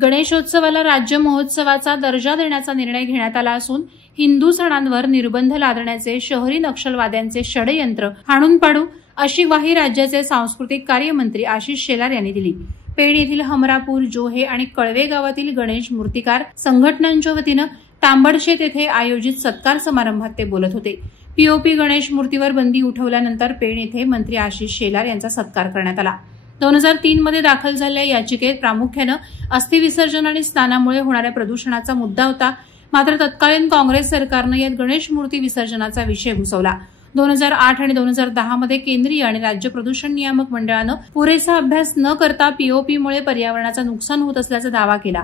गणेशोत्सवाला राज्य महोत्सवाचा दर्जा देण्याचा निर्णय घेण्यात आला असून हिंदू सणांवर निर्बंध लादण्याचे शहरी नक्षलवाद्यांचे षडयंत्र हाणून पाडू अशी ग्वाही राज्याचे सांस्कृतिक कार्यमंत्री आशिष शेलार यांनी दिली। पेण येथील हमरापूर, जोहे आणि कळवे गावातील गणेश मूर्तिकार संघटनांच्या वतीनं तांबडशेत येथे आयोजित सत्कार समारंभात ते बोलत होते। पीओपी गणेश मूर्तीवर बंदी उठवल्यानंतर पेण येथे मंत्री आशिष शेलार यांचा सत्कार करण्यात आला। 2003 मध्ये दाखल झालेल्या याचिकेत प्रामुख्याने अस्थि विसर्जन आणि स्नानामुळे होणाऱ्या प्रदूषणाचा मुद्दा होता। मात्र तत्कालीन काँग्रेस सरकारनं यात गणेश मूर्ती विसर्जनाचा विषय घुसवला। 2008 आणि 2010 मध्ये केंद्रीय आणि राज्य प्रदूषण नियामक मंडळानं पुरेसा अभ्यास न करता पीओपीमुळे पर्यावरणाचं नुकसान होत असल्याचा दावा केला।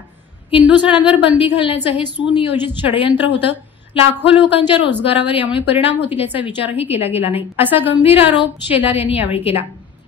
हिंदू सणांवर बंदी घालण्याचं हे सुनियोजित षडयंत्र होतं। लाखो लोकांच्या रोजगारावर यामुळे परिणाम होतील याचा विचारही केला गेला नाही, असा गंभीर आरोप शेलार यांनी यावेळी केला।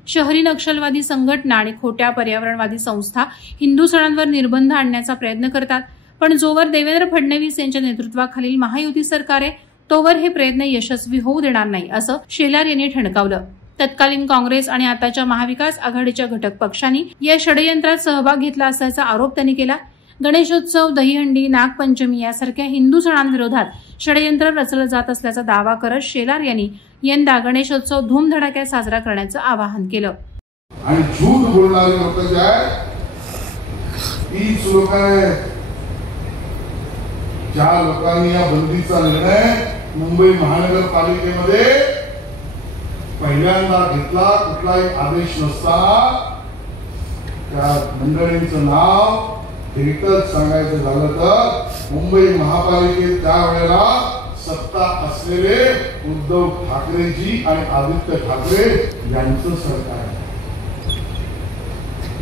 शहरी नक्षलवादी संघटना आणि खोट्या पर्यावरणवादी संस्था हिंदू सणांवर निर्बंध आणण्याचा प्रयत्न करतात, पण जोवर देवेंद्र फडणवीस यांच्या नेतृत्वाखालील महायुती सरकार आहे तोवर हे प्रयत्न यशस्वी होऊ देणार नाही, असं शेलार यांनी ठणकावलं। तत्कालीन काँग्रेस आणि आताच्या महाविकास आघाडीच्या घटक पक्षांनी या षडयंत्रात सहभाग घेतला असल्याचा आरोप त्यांनी केला। गणेशोत्सव, दहीहंडी, नागपंचमी यासारख्या हिंदू सणांविरोधात षडयंत्र रचलं जात असल्याचा दावा करत शेलार यांनी यंदा गणेशोत्सव धूमधडाक्यात साजरा करण्याचं आवाहन केलं। आणि झूठ बोलणारे लोक जे आहेत तीच लोक आहेत ज्या लोकांनी या बंदीचा निर्णय मुंबई महानगरपालिकेमध्ये पहिल्यांदा घेतला, कुठलाही आदेश नसताना त्या मंडळींचं नाव एकच सांगायचं झालं तर मुंबई महापालिकेत त्यावेळेला सत्ता असलेले उद्धव ठाकरेजी आणि आदित्य ठाकरे यांचं सरकार आहे।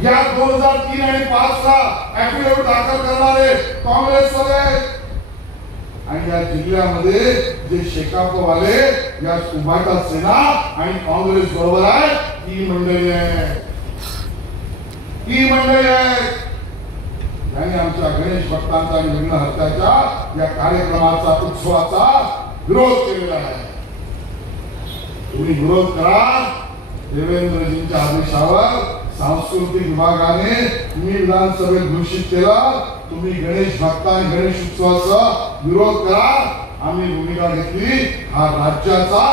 या 2003 आणि 5 ला ऍफिडेव्हिट दाखल करणारे काँग्रेसवाले आणि या जिल्ह्यामध्ये जे शेकापवाले या सुभाषा सेना आणि काँग्रेस बरोबर आहे ही मंडळी आहे। त्यांनी आमच्या गणेश भक्तांचा आणि विघ्न हत्याच्या या कार्यक्रमाचा उत्सवाचा विरोध केलेला आहे। तुम्ही विरोध करा, देवेंद्रजींच्या आदेशावर सांस्कृतिक विभागाने तुम्ही विधानसभेत घोषित केलं, तुम्ही गणेश भक्त आणि गणेश उत्सवाचा विरोध करा। आम्ही भूमिका घेतली, हा राज्याचा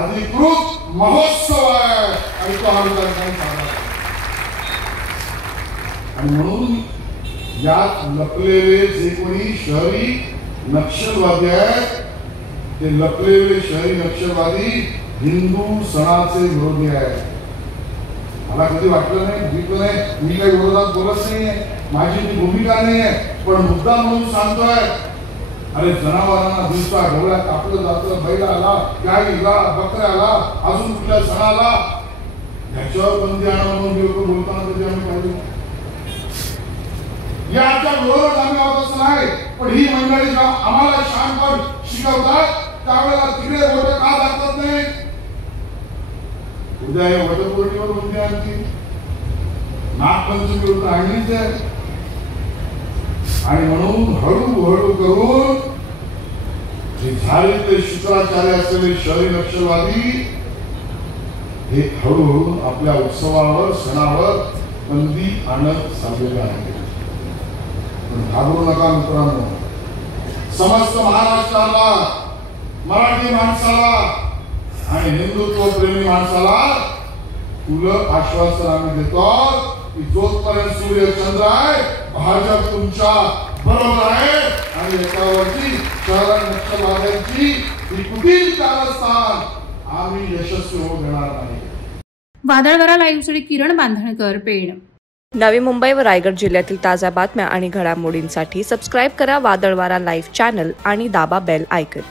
अधिकृत महोत्सव आहे आणि तो आणि म्हणून यात लपलेले जे कोणी शहरी नक्षलवादी आहेत ते लपलेले शहरी नक्षलवादी हिंदू सणाचे विरोधी आहेत। मला कधी वाटलं नाही, भेटलं नाही, मी काही विरोधात बोलत नाहीये, माझी ती भूमिका नाहीये, पण मुद्दा म्हणून सांगतोय। अरे जनावरांना दिवसा ढोळ्या कापलं जातं, बैलाला, गाईला, बकऱ्याला, अजून कुठल्या सणाला ह्याच्यावर बंदी आणा म्हणून लोक बोलताना कधी आम्ही पाहिलं याच्या विरोधात आम्ही आहोत असं नाही, पण ही मंडळी आम्हाला शानपण शिकवतात त्यावेळेला तिकडे वोट का दाखवत नाही। उद्या हे वटपौर्णिमेवर बंदी आणखी नागपंचमीवर आणलीच आहे आणि म्हणून हळूहळू करून जे झाले ते शुक्राचार्य असलेले शहरी नक्षलवादी हे हळूहळू आपल्या उत्सवावर सणावर बंदी आणत चाललेले आहे। घाबरू नका मित्रांनो, समस्त महाराष्ट्राला, मराठी माणसाला आणि हिंदुत्व प्रेमी माणसाला तुलं आश्वासन आम्ही देतो की जोपर्यंत सूर्य चंद्र आहे भाजप तुमच्या बरोबर आहे आणि याच्यावरची शहर नक्षलवाद्यांची ही कुठील कारस्थान आम्ही यशस्वी होऊ देणार नाही। वादळवारा लाईव्हसाठी किरण बांधणकर, पेण। नवी मुंबई व रायगड जिल्ह्यातील ताज्या बातम्या आणि घडामोडींसाठी सबस्क्राईब करा वादळवारा लाईव्ह चॅनल आणि दाबा बेल आयकॉन।